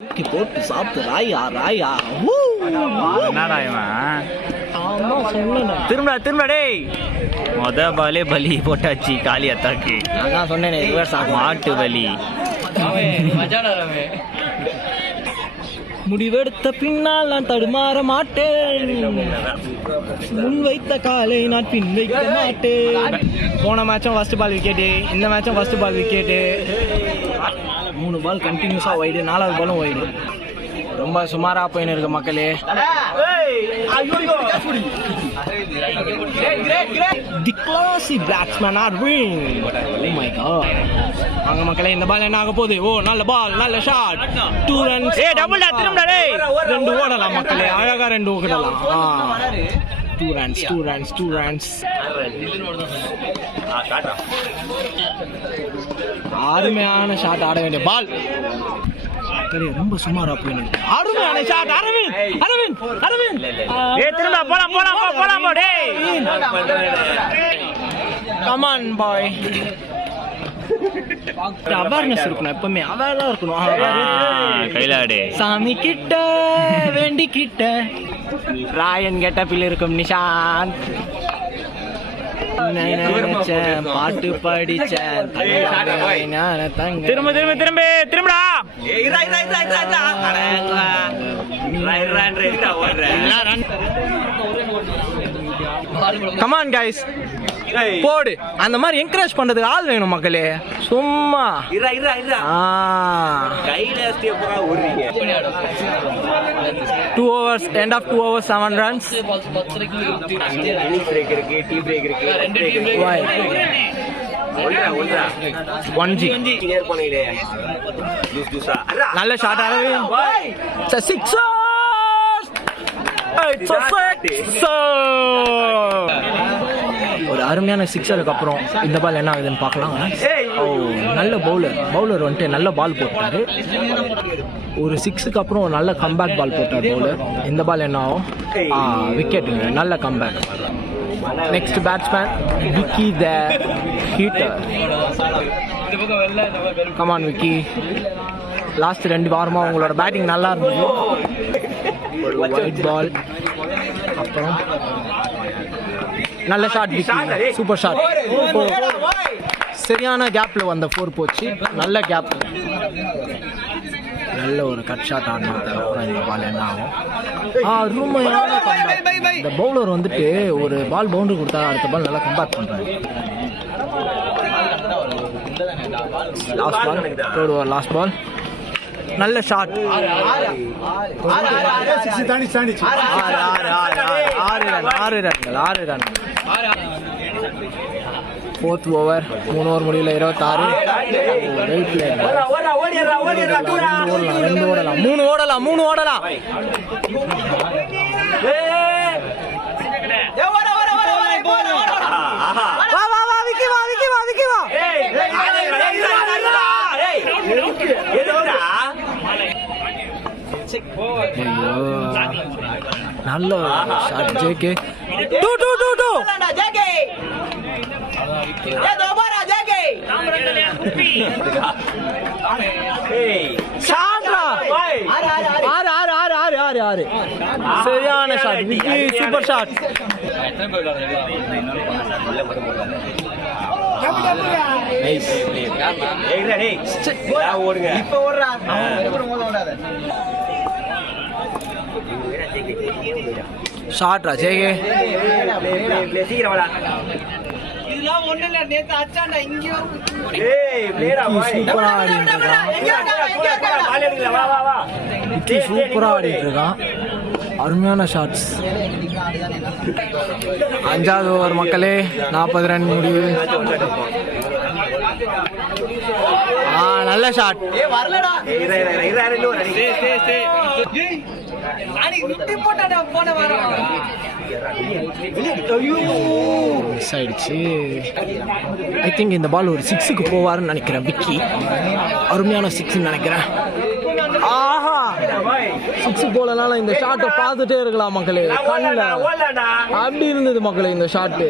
போட்டு சாப்பிட்டு ராயா ராயா. என்னடா இவன் திரும்ப திரும்ப டேய் மொத பாலே பலி போட்டாச்சு காளி அத்தாக்கு. நான் சொன்னேனே மாட்டு பலி. முடிவெடுத்த பின்னால் நான் தடுமாற மாட்டேன், முன் வைத்த காலை நான் பின் வைக்க மாட்டேன். போன மேட்சும் ஃபர்ஸ்ட் பால் விக்கெட்டு, இந்த மேட்சும் ஃபர்ஸ்ட் பால் விக்கெட்டு. 3 பால் கண்டினியூஸாக வைடு, 4வது பாலும் வைடு. ரொம்ப சுமாராக போயின்னு இருக்கு மக்களே. The classy batsman Arvin. Oh my god. வாங்க மக்களே, இந்த பால் என்ன ஆக போகுது? ஓ நல்ல பால், நல்ல ஷாட், 2 ரன்ஸ். ஏய் டபுள் டா திரும்படா டேய். 2 ஓடலாம் மக்களே, அழகா 2 ஓடலாம். 2 ரன்ஸ் 2 ரன்ஸ் 2 ரன்ஸ். அருமையான ஷாட், ஆட வேண்டிய பால். ரொம்ப சுமாரா போயிருக்கு. அருமையான ஷாட் அரவிந்த் அரவிந்த் அரவிந்த். ஏய் திரும்ப போலாம் போலாம் போலாம் டேய். Come on bye. அவேர்னஸ் இருக்கணும், எப்பவுமே அவேர்டா இருக்கணும். கைலாடு சாமி கிட்ட வேண்டி கிட்ட ராயன் கெட்டப்பில் இருக்கும் நிஷாந்த். பாட்டு படிச்சேன் திரும்ப திரும்ப திரும்ப திரும்படா. கமான் கைஸ், போடு. அந்த மாதிரி என்கரேஜ் பண்றதுக்கு ஆள் வேணும் மக்களே. சும்மா 2 overs, end of 2 overs 7 runs. Why? 1G. நல்ல ஷாட் அரவிந்த். சிக்ஸர். ஒரு அருமையான சிக்ஸருக்கு அப்புறம் இந்த பால் என்ன ஆகுதுன்னு பார்க்கலாம். நல்ல பவுலர் வந்துட்டு நல்ல பால் போட்டாரு. ஒரு 6க்கு அப்புறம் ஒரு நல்ல கம்பேக் பால் போட்டார் பவுலர். இந்த பால் என்ன ஆகும்? விக்கெட்டுங்க, நல்ல கம்பேக். நெக்ஸ்ட் பேட்ஸ்மேன் விக்கி த ஹீட்டர். கமான் விக்கி, லாஸ்ட் 2 வாரமா உங்களோட பேட்டிங் நல்லா இருந்தது. ஒரு ஒயிட் பால், அப்புறம் நல்ல ஷாட் விக்கி, சூப்பர் ஷாட். சரியான கேப்ல வந்த 4 போச்சு, நல்ல கேப். நல்ல ஒரு கட் ஷாட் ஆடினதுக்கு அப்புறம் இந்த பால் என்ன ஆகும்? அருமையான இந்த பவுலர் வந்துட்டு ஒரு பால் பவுண்டரி கொடுத்தா அடுத்த பால் நல்லா கம்பேக் பண்றாரு. Last ball, third over last ball, நல்ல ஷாட். 6 ரன்கள். 4th ஓவர், 3 ஓவர் முடியல, 26. 3 ஓடலாம். நல்ல ஷாட் ஜேகே. 2 சரியான ஷாட் விக்கி, சூப்பர் ஷாட். ஷாட்ரா ஜேகே. சூப்பரா ஆடிட்டு இருக்கான். அருமையான ஷாட்ஸ். 5வது ஓவர் மக்களே, 40 ரன் முடிவு. நல்ல ஷாட். மிஸ் ஆயிடுச்சு. ஐ திங்க் இந்த பால் ஒரு 6க்கு போவாருன்னு நினைக்கிறேன் விக்கி. அருமையான 6ன்னு நினைக்கிறேன். ஆஹா, 6 போலனால இந்த ஷாட்டை பார்த்துட்டே இருக்கலாம் மக்களே. கண்ணில் அப்படி இருந்தது மக்களே இந்த ஷாட்டு.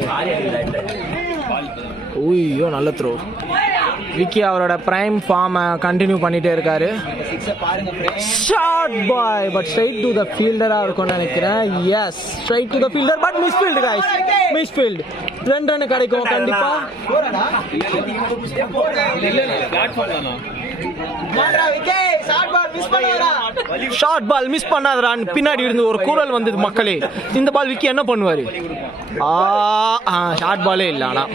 ஓய்யோ, நல்ல த்ரோ. விக்கி அவரோட பிரைம் ஃபார்மை கண்டினியூ பண்ணிட்டே இருக்காரு. Short boy but straight to the ஃபீல்டராக இருக்கும்னு நினைக்கிறேன். Yes, straight to the fielder but misfield guys, misfield. 2 run கிடைக்கும் கண்டிப்பா. ஷார்ட் பால் மிஸ் பண்ணாதரான் பின்னாடி இருந்து ஒரு குரல் வந்தது மக்களே. இந்த பால் விக்கி என்ன பண்ணுவாரு? ஷார்ட் பாலே இல்லை. ஆனால்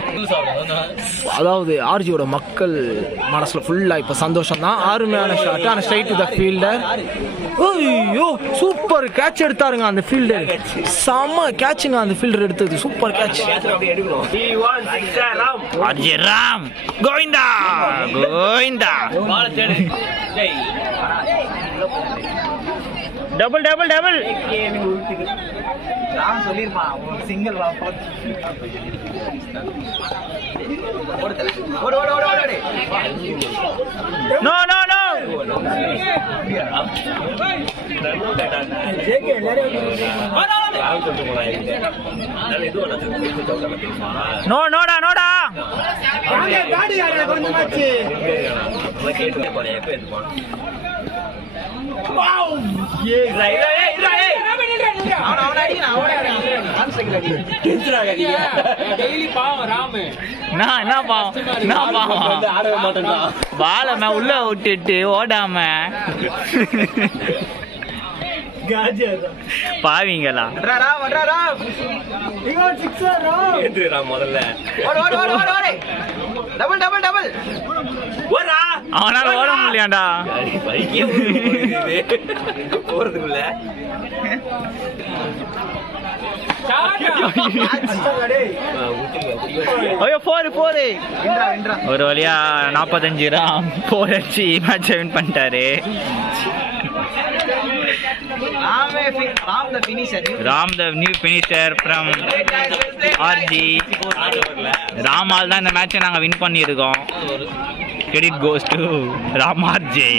அதாவது ஆர்ஜியோட மக்கள் மனசுல ஃபுல்லா இப்ப சந்தோஷம் தான். அருமையான ஷாட், ஆனால் ஸ்ட்ரைட் டு த ஃபீல்டர். ஐயோ சூப்பர் கேட்ச் எடுத்தாருங்க அந்த ஃபீல்டர். செம்ம கேட்சுங்க அந்த ஃபீல்டர் எடுத்தது. Super catch. RG Ram Govinda Govinda. Double double double. No no no. No நோடா நோடா. என்ன பாவம் பால உள்ள விட்டுட்டு ஓடாம பாவீங்களா? அவனால ஓட முடியாண்டா. ஒரு வழியா 45 ராம் 4 அடிச்சு மேட்ச் வின் பண்ணிட்டாரு. Ram the new finisher from RG. ராமால் தான் இந்த மேட்சை நாங்கள் வின் பண்ணியிருக்கோம். Credit goes to Ram RJ.